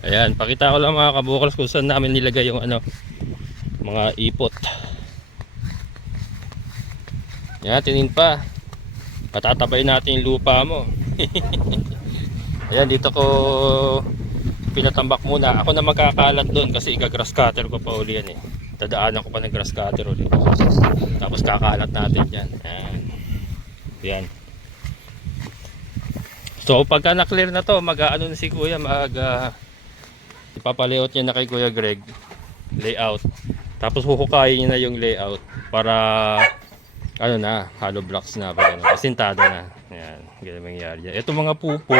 Ayan, pakita ko lang mga kabukals kung saan namin nilagay yung ano, mga ipot. Yan, tinin pa. Patatabay natin yung lupa mo. Ayan, dito ko pinatambak muna. Ako na magkakalat doon kasi iga-grass cutter ko pa uli yan eh. Dadaanan ko pa ng grass cutter uli. Tapos kakalat natin yan. Ayan. Ayan. So pagka na-clear na to, mag-ano na si Kuya, ipapalayout niya na kay Kuya Greg. Layout. Tapos huhukayin niya na yung layout para ano na, hollow blocks na pa, ano, asintado na. Ayan, ganyan mangyayari yan. Ito mga pupo,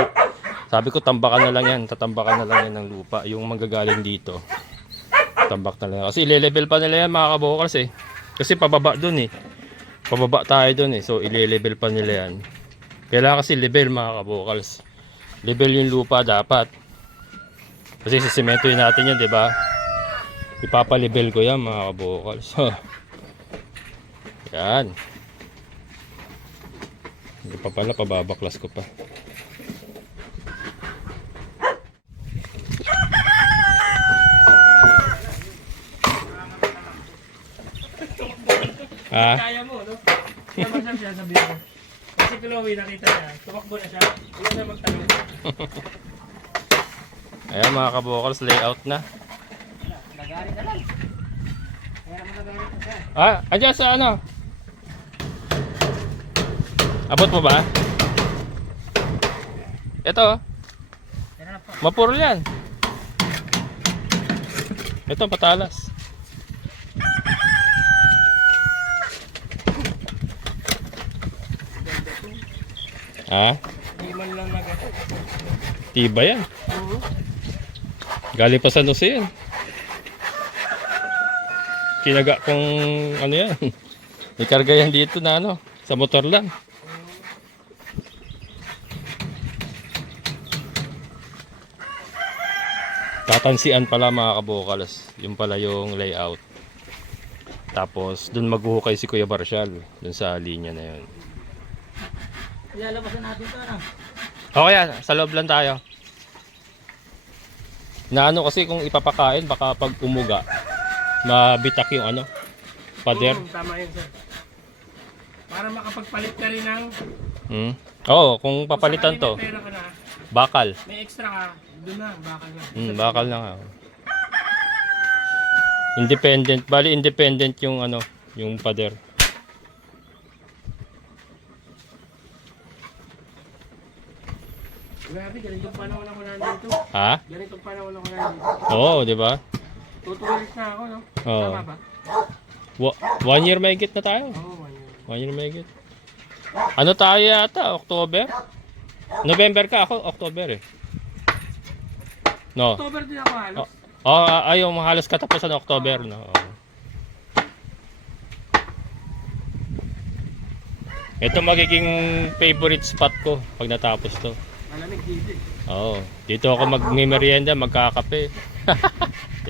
sabi ko tambakan na lang yan, tatambakan na lang yan ng lupa. Yung manggagaling dito, tambak na lang. Kasi ile-level pa nila yan mga kabukals eh. Kasi pababa dun eh. Pababa tayo dun eh. So ile-level pa nila yan. Kailangan kasi level mga kabukals. Level yung lupa dapat. Kasi sisementohin natin yan, di ba? Ipapa-level ko yan mga kabukals. Yan. Hindi pa pala, pababaklas ko pa. Kaya mo, no? Kaya masam siya sabihin ko. Kasi Chloe nakita niya, tumakbo na siya. Huwag na magtanong. Ayan mga kabukals, layout na. Nagari ka lang. Kaya naman nagari ka siya. Andyan sa ano? Abot mo ba? Ito. Mapuro yan. Ito patalas. Hindi man lang nagari. Tiba yan. Galing pa sa Jose yan. Kinaga kung ano yan. Ikarga yan dito na ano, sa motor lang. Tatansian pala mga kabukals. Yung pala yung layout. Tapos dun maghuhukay si Kuya Marshall. Dun sa linya na yun. Ilalabasan natin ito, ano? Okay yan, sa loob lang tayo. Na ano kasi kung ipapakain, baka pag umuga, mabitak yung ano, pader. Tama yun, sir. Para makapagpalit ka rin ng... Oo, kung papalitan to, may pera ka na, bakal. may extra ka, doon na, bakal na. Bakal na nga. Independent, bali independent yung ano, yung pader. Grabe, ganitong panahon ako nandito. Ha? Ganitong panahon ako nandito. Oo, di ba? Tutulis na ako, no? Oo. Tama ba? 1 year mahigit na tayo. Oo, 1 year mahigit. Ano tayo yata? October? November ka ako? October eh. No. October din ako halos. Yung halos katapusan ng October, no. Ito magiging favorite spot ko pag natapos to. Malamig dito. Oo. Dito ako magme-merienda, magkakape.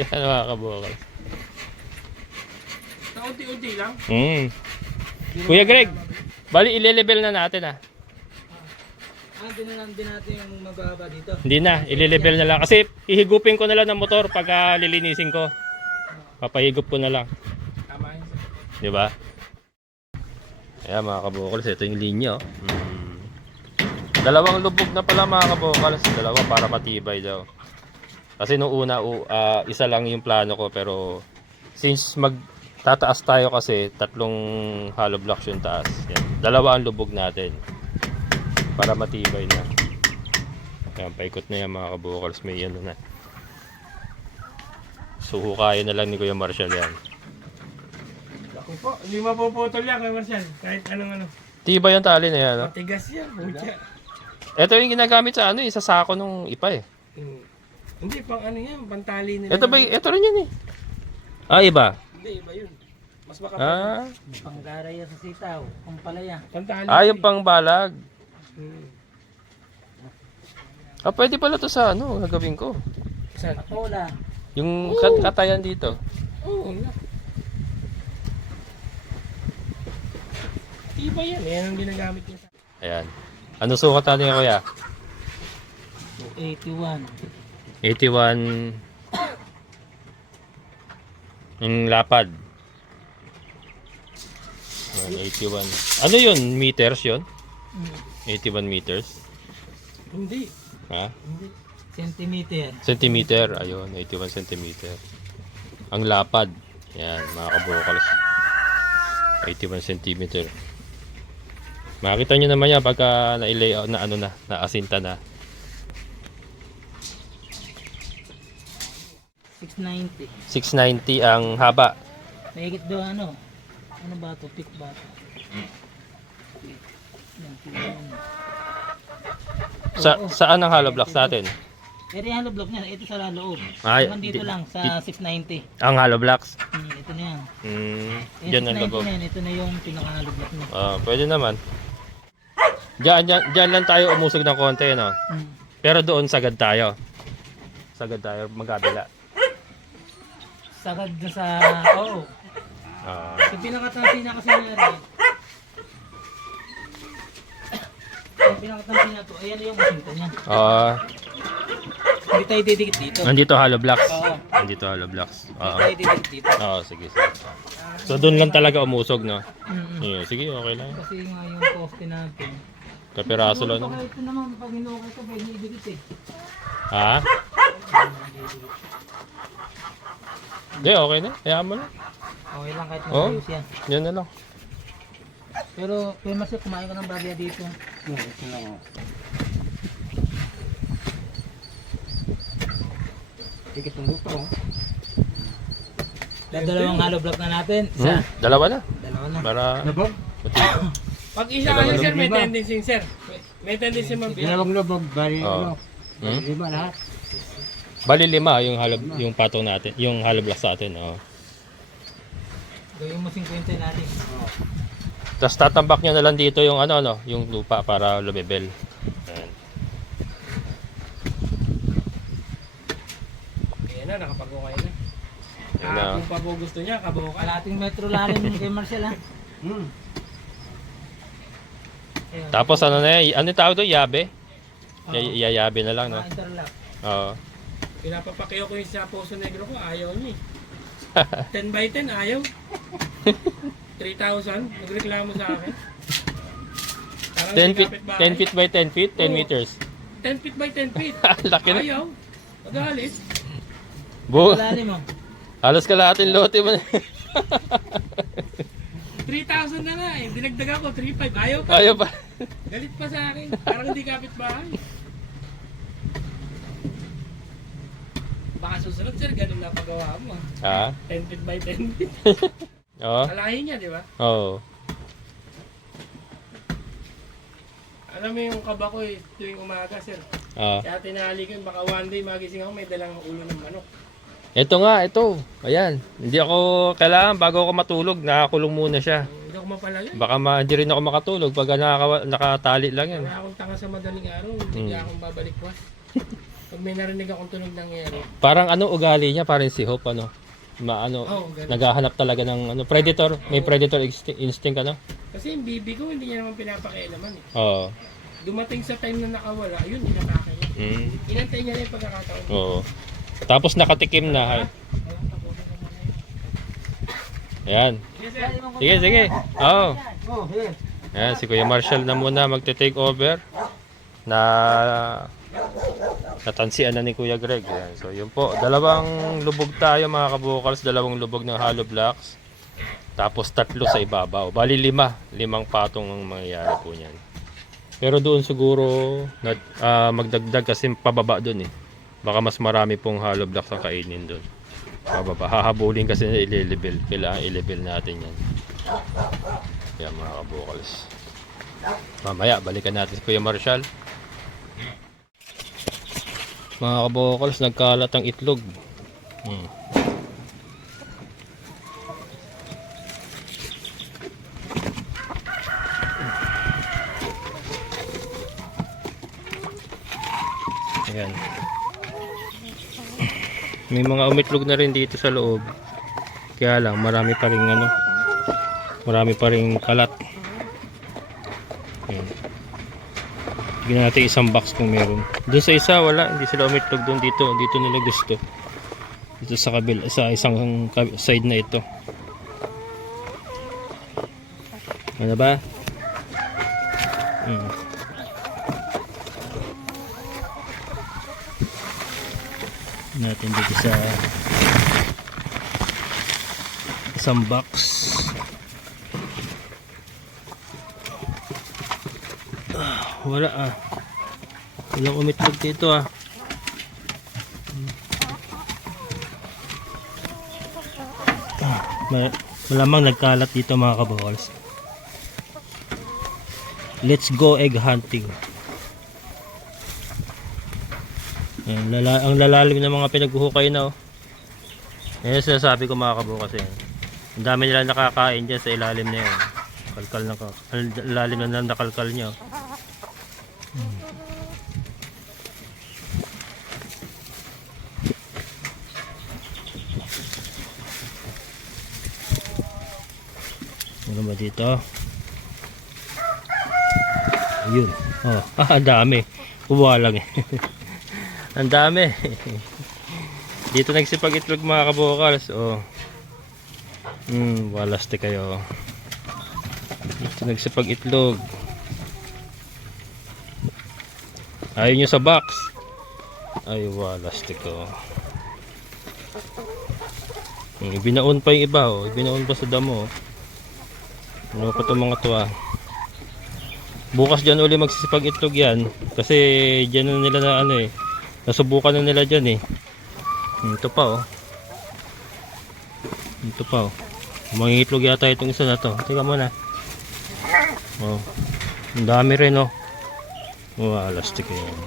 Yan mga kabukals. Sa unti-unti lang. Kuya Greg, bali ile-level na natin ah. Hindi na lang din natin yung magbaba dito. Hindi na, ile-level na lang. Kasi ihigupin ko na lang ng motor pagka lilinisin ko. Papahigup ko na lang. Tama yun, sir. Di ba? Ayan mga kabukals, ito yung linya oh. Dalawang lubog na pala mga kabukals. Dalawa para matibay daw. Kasi nung una, isa lang yung plano ko. Pero since magtataas tayo kasi, 3 hollow blocks yung taas. Yan. Dalawa ang lubog natin. Para matibay na. Ayan, paikot na yan mga kabukals. May ano na. Suhukayin na lang ni Kuya Marshall yan. Ako po, hindi mapuputol yan kay Marcial. Kahit anong ano. Tibay yung tali na yan. No? Matigas yan. Pucha. Ito yung ginagamit sa ano, sa sako nung ipa eh. Hindi, pang ano yan, pantali nila. Ito ba, ito rin yan eh. Iba. Hindi, iba yun. Mas baka Panggaraya sa sitaw, pampalaya. pantali. Yung pangbalag. Pwede pala to sa ano, gagawin ko. Saan? Patola. Yung katayan dito. Oo, Iba yan. Yan ang ginagamit niya. Ayan. Ano sukat natin yan, kuya? 81. 81 yung lapad. Ayan, 81. Ano yun? Meters yun? 81 meters? Hindi. Ha? Hindi. Centimeter. Centimeter. Ayun, 81 centimeter. Ang lapad. Yan, mga kabukals. 81 centimeter. Makita nyo naman yan pagka na-layout na ano na, naasinta na. 690. 690 ang haba. Mahigit doon ano? Ano ba ito? Pick ba ito? Saan ang hollow blocks natin? Ito yung hollow block niya. Ito sa loob. Ay, Naman dito lang sa 690. Ang hollow blocks? Ito na yan. Yung Diyan ang 690 loob. na yan. Ito na yung pinaka-hollow block niya. Pwede naman. Diyan lang tayo umusog ng konti, no? Pero doon sagad tayo. Sagad tayo magkabila. Sagad na sa... Oo. Yung pinakatansi na kasi nangyari. Yung pinakatansi na to. Ayan yung masinta niya. Hindi tayo didikit dito. Nandito hollow blocks. Oo. Nandito hollow blocks. Hindi tayo didikit dito. Sige, sige. So doon lang talaga umusog, no? Mm-mm. Sige, okay lang. Kasi nga yung poste natin. Kapiraso lang. Baka ito naman, pag hinukay ko, pwede idikit eh. Ha? Hindi, okay na. Hayaan mo na. Okay lang kahit Oo. masayos yan. Yan na lang. Pero, mas kumain ka ng bagya dito. Tikit ng lupa. Dalawang hollow block na natin. Isa. Dalawa na. Dalawa na. Para... Pag isa kayo sir, may tendency sir. May tendency mabiyak. Dalawang lubog, bali Oo. lima lahat. Bali 5 yung patong natin, yung hollow blocks natin, Gawin mo 50 natin. Tapos tatambak nyo na lang dito yung yung lupa para lumibel. Ayan. Ayan na, nakapag-okay na. Ayan na. Kung pa po gusto niya, kabuka. Kalating metro lalim kay Marcel ha. Ayun. Tapos ano na yan, ano yung tawag doon? Yabe? Yayabe na lang, no? Interlock. Oo. Pinapapakiyo ko yung sa Poso Negro ko, ayaw niya 10 by 10, ayaw. 3,000, nagreklamo sa akin. Parang 10 feet, hindi kapitbahay. 10 feet by 10 feet, 10 Oo. meters. 10 feet by 10 feet. Laki na. Ayaw. Magalit. Lalim mo. Halos kalahating lote mo na. 3,000 na nga eh. Dinagdagan ko, 3,500. Ayaw pa. Ayaw pa. Galit pa sa akin. Parang hindi kapitbahay. Baka susunod sir, ganun na pagawa mo. Ha? 10 feet by 10 feet. Oo. Alahin niya, di ba? Oo. Alam mo yung kaba ko eh, tuwing umaga sir. Oo. Kaya tinali ko, baka one day magising ako may dalang ulo ng manok. Ito nga, ito. Ayan. Hindi ako, kailangan bago ako matulog, nakakulong muna siya. Hindi ako mapalala. Baka hindi rin ako makatulog pag nakatali lang yan. Wala akong tanga sa madaling araw, hindi akong babalikwas. Pag may narinig akong tunog ng ero. Parang ugali niya, parang si Hope, ganun. Naghahanap talaga ng predator, may predator instinct, Kasi yung bibi ko, hindi niya naman pinapakialaman eh. Oo. Dumating sa time na nakawala, ayun, inatake niya. Inantay niya na yung pagkakataon. Oo. Tapos nakatikim na. Ayan. Sige, sige. Oo. Ayan, si Kuya Marshall na muna magte-take over. Natansian na ni Kuya Greg. Ayan. So yun po, dalawang lubog tayo mga kabukals, dalawang lubog ng hollow blocks. Tapos 3 sa ibabaw. Bali 5 patong ang mangyayari po niyan. Pero doon siguro magdagdag kasi pababa doon eh. Baka mas marami pong hollow blocks ang kainin doon. Pababa. Hahabulin kasi na i-level. Kailangan i-level natin yan. Yan mga kabukals. Mamaya, balikan natin si Kuya Marshall. Mga kabukals, nagkalat ang itlog. Ayan. May mga umitlog na rin dito sa loob. Kaya lang marami pa ring marami pa ring kalat. Bigyan natin isang box kung meron. Doon sa isa, wala. Hindi sila umitlog doon. Dito nila gusto. Dito sa kabila, sa isang side na ito. Ano ba? Natin dito sa isang box. Wala walang umitlog dito malamang nagkalat dito mga kabokals. Let's go egg hunting. Ang lalalim ng mga pinaghuhukay na Yan sinasabi ko mga kabokals ang dami nila nakakain dyan sa ilalim na yun. Kalkal na lalim na nakalkal nyo. Ano ba dito? Ayun. Ang dami. Kubuha lang ang dami. Dito nagsipag-itlog mga kabokals. Walasti kayo. Dito nagsipag-itlog. Ayaw nyo sa box. Ay walasti ko. Ibinaon pa yung iba Ibinaon pa sa damo Ano pa itong mga to Bukas dyan uli magsisipag-itlog yan. Kasi dyan na nila na nasubukan na nila dyan Ito pa Ito pa Mangingitlog yata itong isa na to. Teka muna. Ang dami rin alastik yan.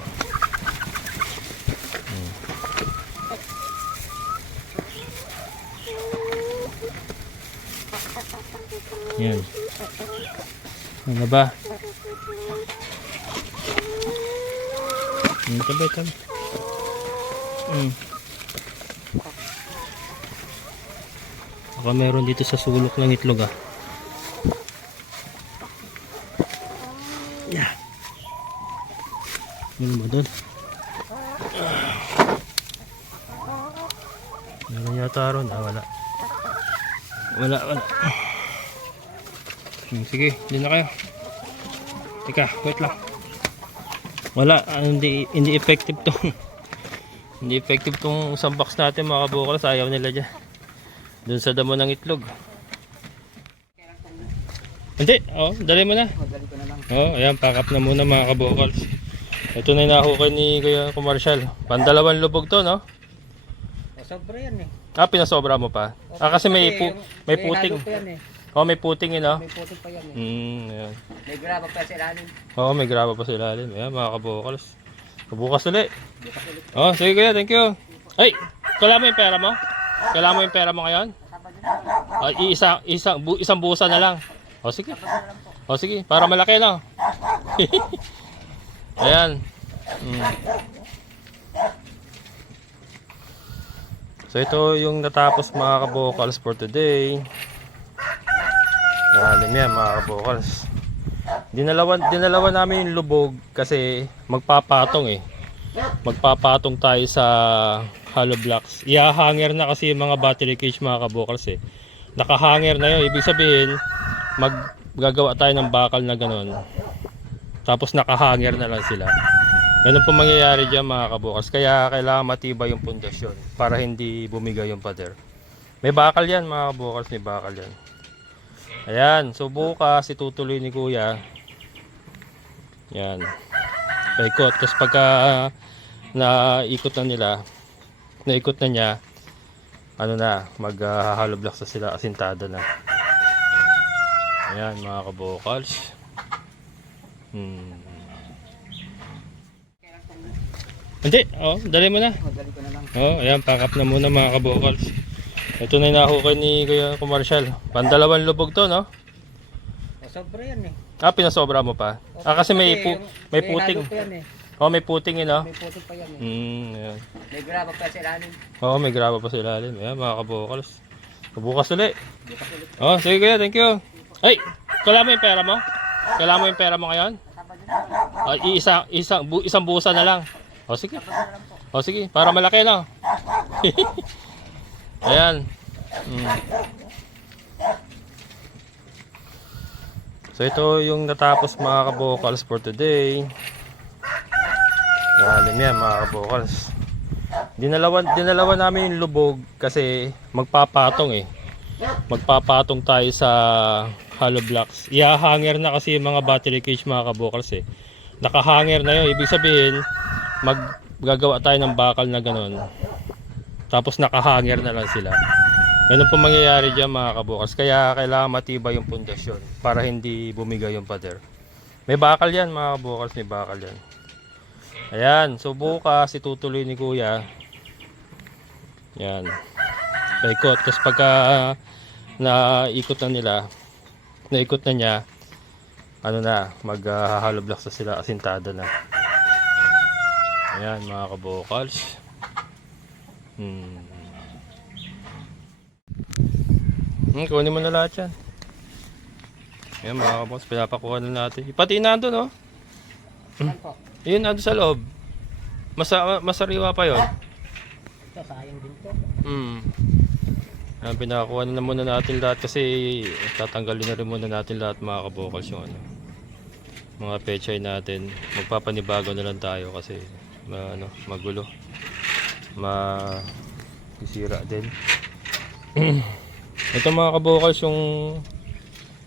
Yan. Ano ba? Tabi. Baka meron dito sa sulok ng itlog Yeah. Meron ba doon? Meron yata ron. Wala. Sige, hindi na kayo. Teka, wait lang. Wala, hindi effective tong hindi effective tong isang box natin mga kabokals. Ayaw nila dyan doon sa damo ng itlog. Hindi, dali mo na. Dali ko na lang. Ayan, pack up na muna mga kabokals. Ito na yung nahukay ni Kuya Commercial. Pandalawang lubog to Sobra yan pinasobra mo pa. Kasi may puting. May puting May puting pa yan Ayan. May graba pa sa ilalim. May graba pa sa ilalim. Ayan mga kabokals. Bukas ulit. Sige kuya, thank you. Ay, kailangan mo yung pera mo? Kailangan mo yung pera mo ngayon? Isang busa na lang. Sige. Sige, para malaki Ayan. So ito yung natapos mga kabokals for today. Lalim yan mga kabokals. Dinalawan namin yung lubog kasi magpapatong Magpapatong tayo sa hollow blocks. Hanger na kasi yung mga battery cage mga kabokals Nakahanger na yun. Ibig sabihin maggagawa tayo ng bakal na ganon. Tapos nakahanger na lang sila. Ganun po mangyayari dyan mga kabokals. Kaya kailangan matibay yung pundasyon para hindi bumigay yung pader. May bakal yan mga kabokals. May bakal yan. Ayan. So bukas itutuloy ni kuya. Yan. Paikot. Tapos pagka naikot na niya, mag-hollow blocks na sila, asintada na. Ayan mga kabokals. Hindi, dali mo na. Dali ko na lang. Ayan, pack up na muna mga kabokals. Ito na yung nahukay ni Kuya Commercial. Pandalawang lubog to Sobra yan pinasobra mo pa. Kasi may puting. May puting May puting pa yan Ayan. May graba pa sa ilalim. May graba pa sa ilalim. Ayan mga kabokals. Bukas ulit. Sige kuya, thank you. Ay, kailangan mo yung pera mo? Kailangan mo yung pera mo ngayon? Isang busa na lang. O sige. O sige, para malaki no. Ayan. So ito yung natapos mga kabokals for today. Galing yan mga kabokals. Dinalawan namin yung lubog kasi magpapatong eh. Magpapatong tayo sa hollow blocks. Ihahanger na kasi yung mga battery cage mga kabokals eh. Nakahanger na yun. Ibig sabihin, maggagawa tayo ng bakal na ganun. Tapos nakahanger na lang sila. Ganun po mangyayari dyan mga kabokals. Kaya kailangan matibay yung pundasyon para hindi bumiga yung pader. May bakal yan mga kabokals. May bakal yan. Ayan. So bukas itutuloy ni kuya. Yan. Paikot. Tapos pagka naikot na nila, naikot na niya, ano na, mag-hollow blocks na sila, asintada na. Ayan mga kabokals. Kunin mo na lahat yan. Ayan mga kabokals, pinapakuha na natin. Pati nandun oh. Yun nandun sa loob. Masariwa pa yun. Ito, sayang din to. Ayan, pinakuha na muna natin lahat kasi tatanggalin na rin muna natin lahat mga kabokals yung ano, mga pechay natin. Magpapanibago na lang tayo kasi magulo, masisira din. Ito mga kabokals yung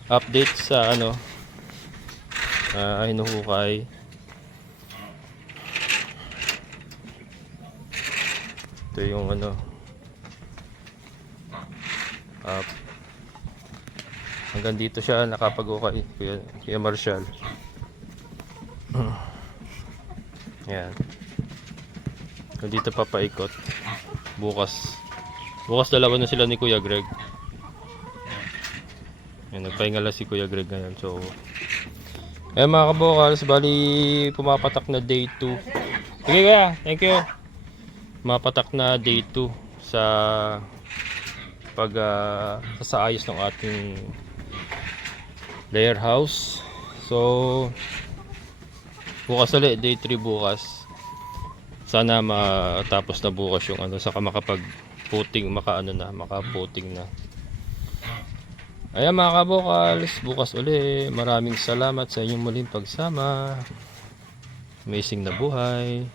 update sa ano, hinuhukay. Ito yung ano, hanggang dito siya nakapag-ukay, Kuya Marshall. Yan. Kung dito papaikot. Bukas dalawa na sila ni Kuya Greg. Yan, nagpahinga lang si Kuya Greg ngayon. So, mga kabokals, bali pumapatak na day 2. Sige kuya, thank you. Pumapatak na day 2 sa sasaayos ng ating layer house. So bukas ulit, day 3 bukas. Sana matapos na bukas yung ano, saka makapag-puting, maka-puting na. Ayan mga kabokals, bukas ulit. Maraming salamat sa inyong muling pagsama. Amazing na buhay.